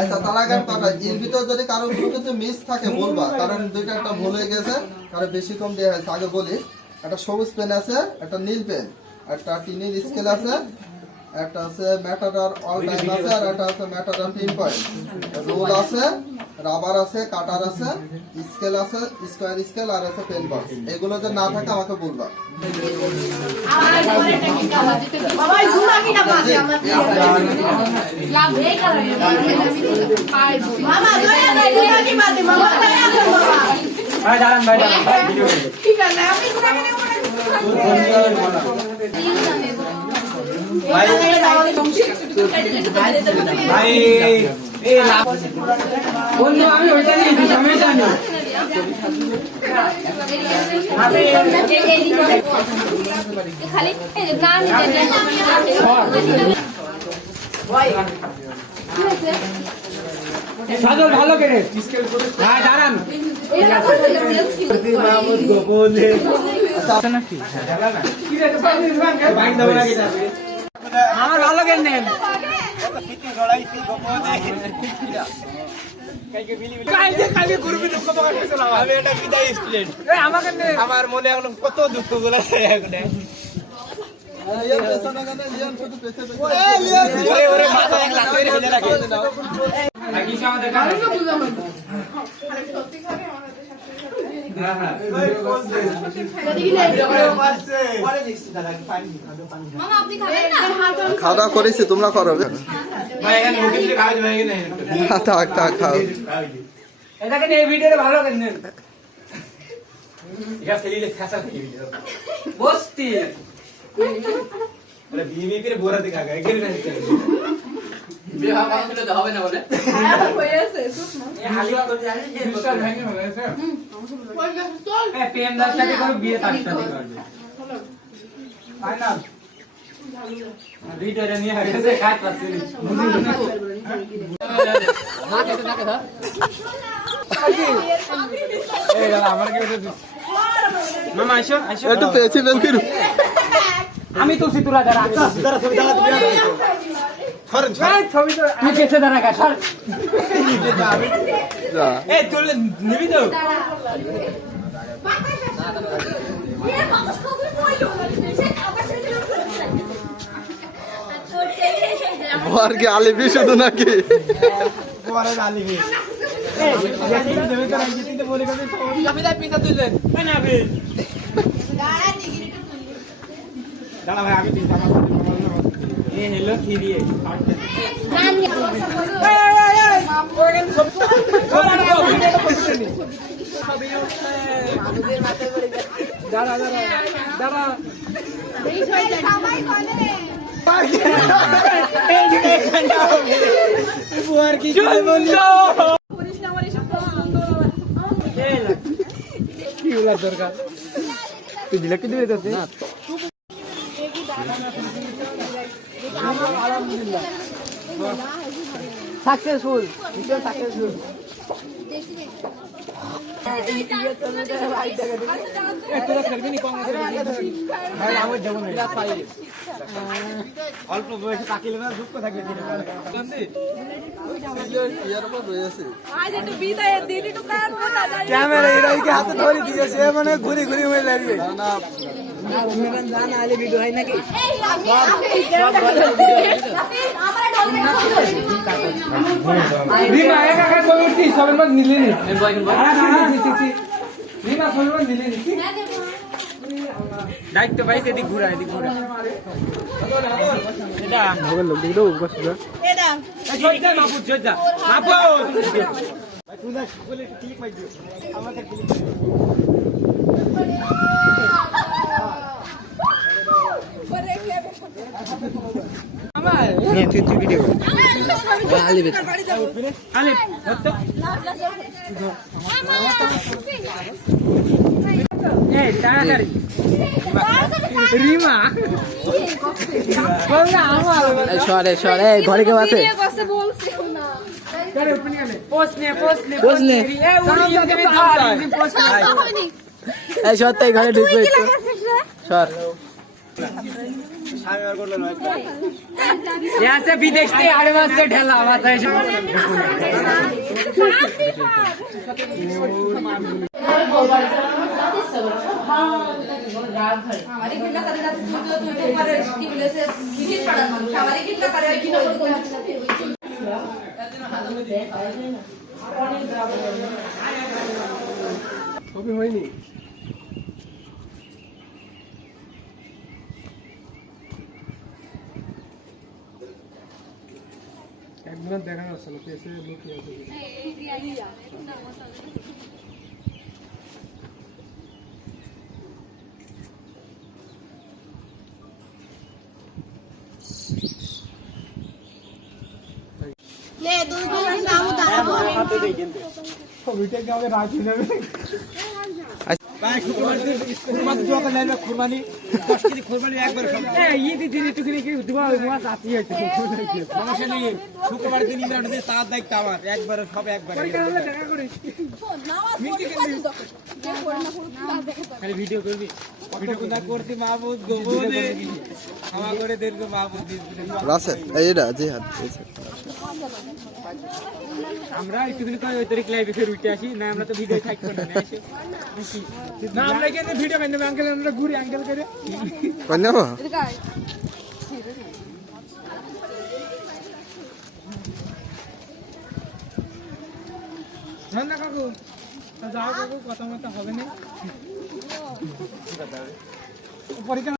আচ্ছা তার আগে এর ভিতর যদি কারো কিছু মিস থাকে বলবা, কারণ দুইটা একটা ভুল হয়ে গেছে, কারো বেশি কম দেওয়া হয়েছে। আগে বলি, একটা সবুজ পেন আছে, একটা নীল পেন, একটা টিনের স্কেল আছে, একটা আছে ম্যাটাডার অল টাইম আছে, আর একটা আছে ম্যাটাডার পিন পয়েন্ট, রুল আছে, রাবার আছে, কাটার আছে, স্কেল আছে, স্কয়ার স্কেল, আর আছে পেন বক্স। এগুলো যদি না থাকে আমাকে বলবা। আমি ওইটা নিয়েছি, সমস্যা নেই। সাজল ভালো করে হ্যাঁ দাঁড়ান আমার ভালো কেন নেন আমার মনে এখন কত দুঃখ গুলো খাওয়া দাওয়া করেছি, তোমরা করো। থাক থাক খাও। এটাকে এই ভিডিওতে ভালো করে নেন বসতি বিয়ে করে বোরা দেখা গায় গেল না বিয়ে হবে না বলে হয়ে আছে এই হালিয়া করতে জানি যে বিশাল ভেঙে হয়েছে এই প্রেম দাস সাথে করে বিয়ে তার সাথে করবে ফাইনাল ভিডিওটা নিয়ে গেছে কাট পাচ্ছে না কেটে না কেটে এই গেল আমার কি হচ্ছে মামা আইসো আইসো একটু পেছি বেল করু। আমি তো সিতুরা দাঁড়া দাঁড়া ছবি দাঁড়া তুমি ধরেন ছবি তো তুই কেসে দাঁড়া কা সর যা এই তুই নিবি তো আর কি আলিবি শুধু নাকি? পরে আলিবি দাঁড়া ভাই আমি হেলো খিরিয়ে দাঁড়া দাঁড়া দাঁড়া কি দরকার তুই দিলে কি দিবে তোতে সাকসেসফুল মিশন সাকসেসফুল অল্প বয়সে তাকিলে না দুঃখ থাকবে ক্যামেরা এরাইকে হাতে ধরে দিয়েছে মানে ঘুরি ঘুরি হয়ে লাগবে জানা আলে ভিডিও হয় নাকি রিমা একা একা ছবি উঠছি সবের মধ্যে নিলে নি রিমা সবের মধ্যে নিলে নি দায়িত্ব পাইছে এদিক ঘুরা এটা হবে লোক দেখো বসে যা এটা জয়জা মাপুত জয়জা মাপুত ভাই তুই না বলে ক্লিক মাই দিও আমাকে ক্লিক আমার নে তুই ভিডিও আলিব আলিব কত এই তাড়াতাড়ি রিমা বল না আমার সরে সরে ঘরে কেউ আছে করে উপনি আনে পোস্ট নে এ উড়ি দেবে পোস্ট এই সত্যি ঘরে ঢুকবে সর স্বামী আর করলো নয় यहाँ से विदेश से एडवांस से ढेला हुआ था हमारी कितना करेगा तो पर की वजह से विजिट पड़ा मालूम हमारी कितना करेगा कि কবি হয়নি একবার দেখা যাচ্ছে না কেসে লুকিয়ে আছে ले दो नाम হাতে দেই কিন্তু ছবিটা কি হবে রাখি যাবে ভাই কুরবানি কুরবানি দোয়া করে লাইলা কুরবানি 10 কেজি কুরবানি একবার খাবো ए ये दीदी टुकड़ी की दुआ मुआ साथी है সমস্যা নেই শুক্রবার দিন ইমরান দিয়ে তার দায়িত্ব আমার একবার সব একবার দেখা করে খালি ভিডিও করবি ভিডিও কোথা করতে মাহবুব গোবনে ক্ষমা করে দেন গো মাহবুব দিন রাসেল এইটা জিহাদ আমরা একটুখানি কই ওই তারিখ লাইভে ফের উঠে আসি না আমরা তো ভিডিও থাক করে না এসে না আমরা কেন ভিডিও বানাবো আঙ্কেল আমরা ঘুরে আঙ্কেল করে কোন নেবো না কাকু যাও কাকু কথা মতো হবে না পরীক্ষা